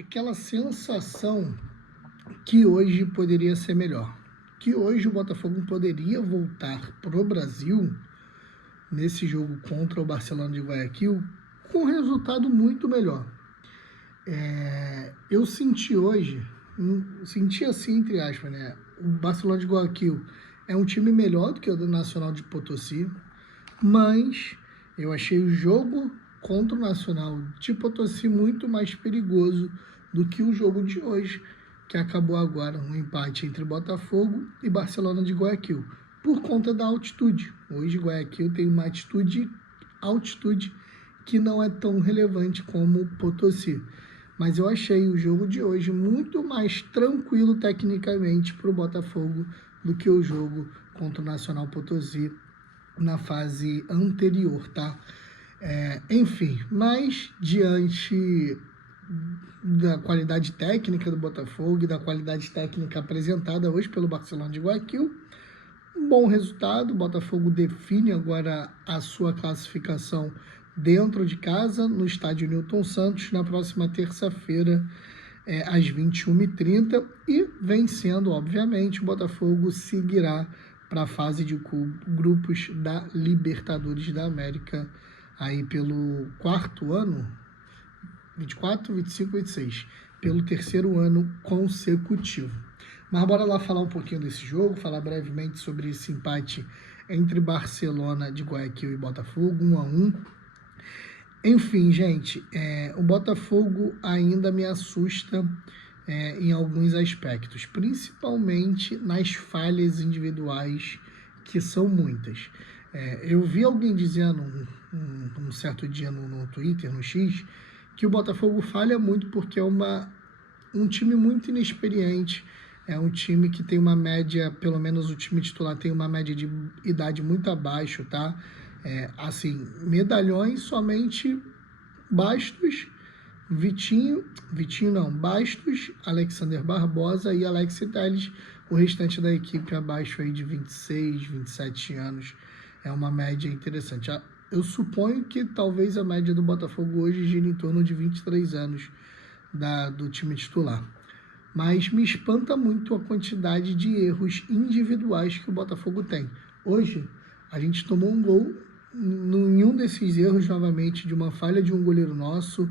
aquela sensação que hoje poderia ser melhor, que hoje o Botafogo poderia voltar pro Brasil nesse jogo contra o Barcelona de Guayaquil com um resultado muito melhor. Eu senti hoje, senti assim, entre aspas, né? O Barcelona de Guayaquil é um time melhor do que o do Nacional de Potosí, mas eu achei o jogo contra o Nacional de Potosí muito mais perigoso do que o jogo de hoje, que acabou agora um empate entre Botafogo e Barcelona de Guayaquil, por conta da altitude. Hoje Guayaquil tem uma altitude que não é tão relevante como Potosí. Mas eu achei o jogo de hoje muito mais tranquilo tecnicamente para o Botafogo do que o jogo contra o Nacional Potosí na fase anterior, tá? Enfim, mas diante da qualidade técnica do Botafogo e da qualidade técnica apresentada hoje pelo Barcelona de Guayaquil, um bom resultado. O Botafogo define agora a sua classificação dentro de casa, no estádio Newton Santos, na próxima terça-feira, às 21h30, e vencendo, obviamente, o Botafogo seguirá para a fase de grupos da Libertadores da América, aí pelo quarto ano, 24, 25, 26, pelo terceiro ano consecutivo. Mas bora lá falar um pouquinho desse jogo, falar brevemente sobre esse empate entre Barcelona de Guayaquil e Botafogo, 1-1. Enfim, gente, o Botafogo ainda me assusta em alguns aspectos, principalmente nas falhas individuais, que são muitas. Eu vi alguém dizendo um certo dia no Twitter, no X, que o Botafogo falha muito porque é um time muito inexperiente, é um time que tem uma média, pelo menos o time titular tem uma média de idade muito abaixo, tá? Assim, medalhões somente Bastos, Bastos, Alexander Barbosa e Alex Telles, o restante da equipe abaixo aí de 26, 27 anos. É uma média interessante. Eu suponho que talvez a média do Botafogo hoje gira em torno de 23 anos do time titular. Mas me espanta muito a quantidade de erros individuais que o Botafogo tem. Hoje, a gente tomou um gol em um desses erros, novamente, de uma falha de um goleiro nosso,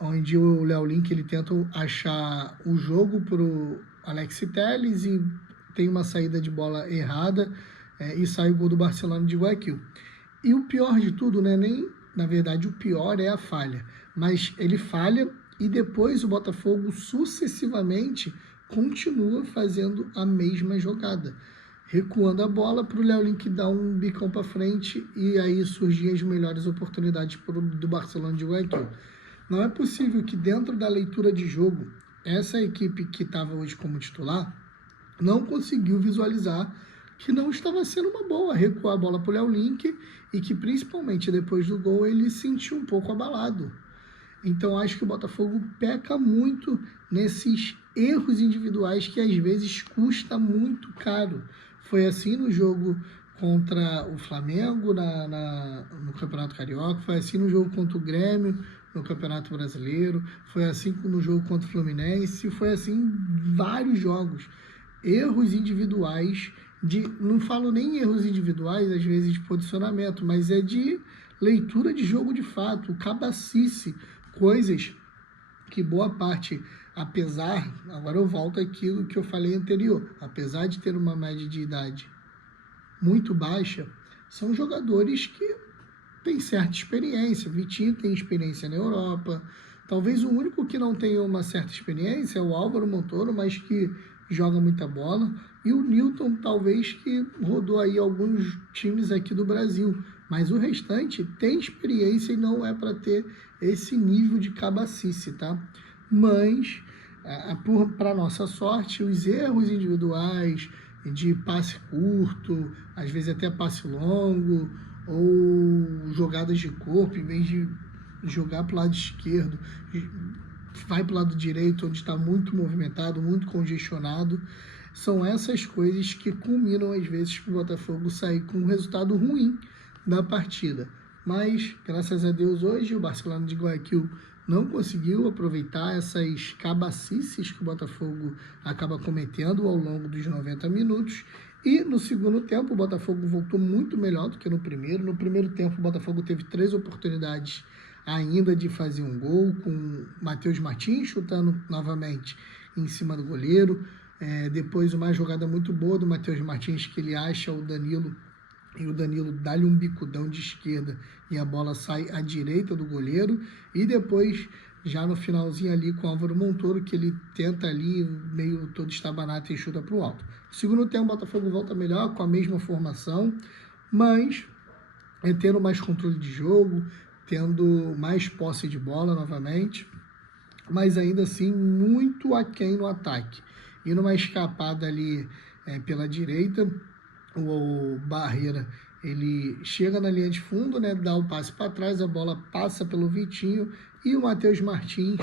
onde o Léo Link ele tenta achar o jogo para o Alex Telles e tem uma saída de bola errada e sai o gol do Barcelona de Guayaquil. E o pior de tudo, né, na verdade, o pior é a falha, mas ele falha e depois o Botafogo sucessivamente continua fazendo a mesma jogada, recuando a bola para o Léo Link dar um bicão para frente e aí surgem as melhores oportunidades do Barcelona de Guayaquil. Não é possível que dentro da leitura de jogo, essa equipe que estava hoje como titular não conseguiu visualizar que não estava sendo uma boa recuar a bola para o Léo Link e que principalmente depois do gol ele se sentiu um pouco abalado. Então acho que o Botafogo peca muito nesses erros individuais que às vezes custa muito caro. Foi assim no jogo contra o Flamengo no Campeonato Carioca, foi assim no jogo contra o Grêmio no Campeonato Brasileiro, foi assim no jogo contra o Fluminense, foi assim em vários jogos. Erros individuais, não falo nem erros individuais, às vezes de posicionamento, mas é de leitura de jogo de fato, cabacice, coisas que boa parte, agora eu volto àquilo que eu falei anterior, apesar de ter uma média de idade muito baixa, são jogadores que têm certa experiência. Vitinho tem experiência na Europa, talvez o único que não tenha uma certa experiência é o Álvaro Montoro, mas que joga muita bola, e o Newton talvez que rodou aí alguns times aqui do Brasil, mas o restante tem experiência e não é para ter esse nível de cabacice, tá? Mas, para nossa sorte, os erros individuais de passe curto, às vezes até passe longo, ou jogadas de corpo, em vez de jogar para o lado esquerdo, vai para o lado direito, onde está muito movimentado, muito congestionado. São essas coisas que culminam, às vezes, para o Botafogo sair com um resultado ruim da partida. Mas, graças a Deus, hoje o Barcelona de Guayaquil não conseguiu aproveitar essas cabacices que o Botafogo acaba cometendo ao longo dos 90 minutos. E no segundo tempo, o Botafogo voltou muito melhor do que no primeiro. No primeiro tempo, o Botafogo teve 3 oportunidades ainda de fazer um gol, com o Matheus Martins chutando novamente em cima do goleiro. Depois, uma jogada muito boa do Matheus Martins, que ele acha o Danilo, e o Danilo dá-lhe um bicudão de esquerda e a bola sai à direita do goleiro. E depois, já no finalzinho ali com o Álvaro Montoro, que ele tenta ali, meio todo estabanado e chuta para o alto. No segundo tempo, o Botafogo volta melhor, com a mesma formação, mas tendo mais controle de jogo, tendo mais posse de bola novamente, mas ainda assim muito aquém no ataque. E numa escapada ali pela direita, o Barreira, ele chega na linha de fundo, né, dá o passe para trás, a bola passa pelo Vitinho e o Matheus Martins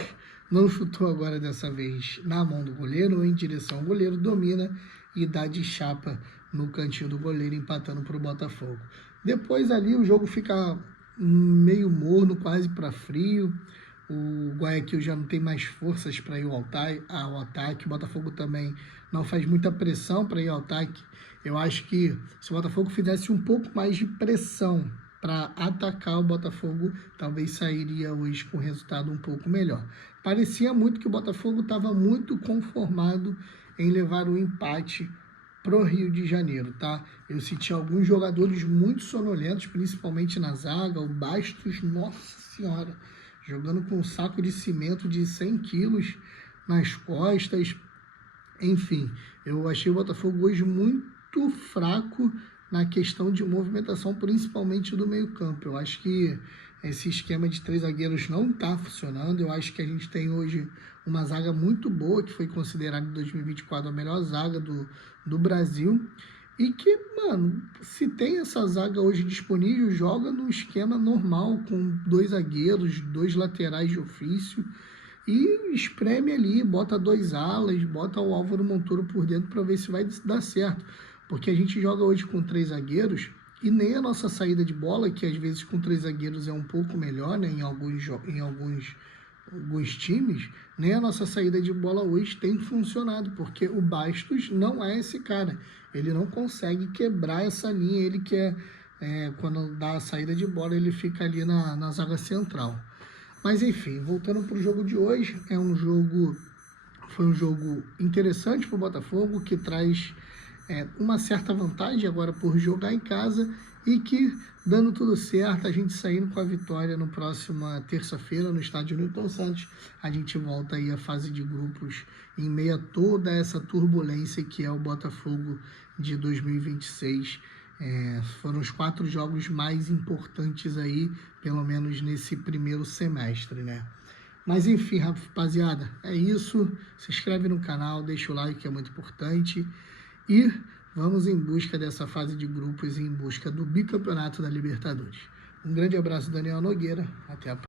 não chutou agora dessa vez na mão do goleiro ou em direção ao goleiro, domina e dá de chapa no cantinho do goleiro, empatando para o Botafogo. Depois ali o jogo fica meio morno, quase para frio. O Guayaquil já não tem mais forças para ir ao ataque. O Botafogo também não faz muita pressão para ir ao ataque. Eu acho que se o Botafogo fizesse um pouco mais de pressão para atacar, o Botafogo talvez sairia hoje com um resultado um pouco melhor. Parecia muito que o Botafogo estava muito conformado em levar o empate pro Rio de Janeiro, tá? Eu senti alguns jogadores muito sonolentos, principalmente na zaga. O Bastos, nossa senhora, jogando com um saco de cimento de 100 quilos nas costas. Enfim, eu achei o Botafogo hoje muito fraco na questão de movimentação, principalmente do meio campo. Eu acho que esse esquema de 3 zagueiros não está funcionando. Eu acho que a gente tem hoje uma zaga muito boa, que foi considerada em 2024 a melhor zaga do Brasil. E que, mano, se tem essa zaga hoje disponível, joga no esquema normal, com 2 zagueiros, 2 laterais de ofício, e espreme ali, bota 2 alas, bota o Álvaro Montoro por dentro para ver se vai dar certo. Porque a gente joga hoje com 3 zagueiros e nem a nossa saída de bola, que às vezes com 3 zagueiros é um pouco melhor, né, em alguns times, nem a nossa saída de bola hoje tem funcionado, porque o Bastos não é esse cara. Ele não consegue quebrar essa linha, ele quer, quando dá a saída de bola, ele fica ali na zaga central. Mas enfim, voltando para o jogo de hoje, foi um jogo interessante para o Botafogo, que traz uma certa vantagem agora por jogar em casa, e que, dando tudo certo, a gente saindo com a vitória no próxima terça-feira no estádio Newton Santos, a gente volta aí à fase de grupos em meio a toda essa turbulência que é o Botafogo de 2026. Foram os 4 jogos mais importantes aí, pelo menos nesse primeiro semestre, né? Mas enfim, rapaziada, é isso. Se inscreve no canal, deixa o like, que é muito importante. E vamos em busca dessa fase de grupos e em busca do bicampeonato da Libertadores. Um grande abraço, Daniel Nogueira. Até a próxima.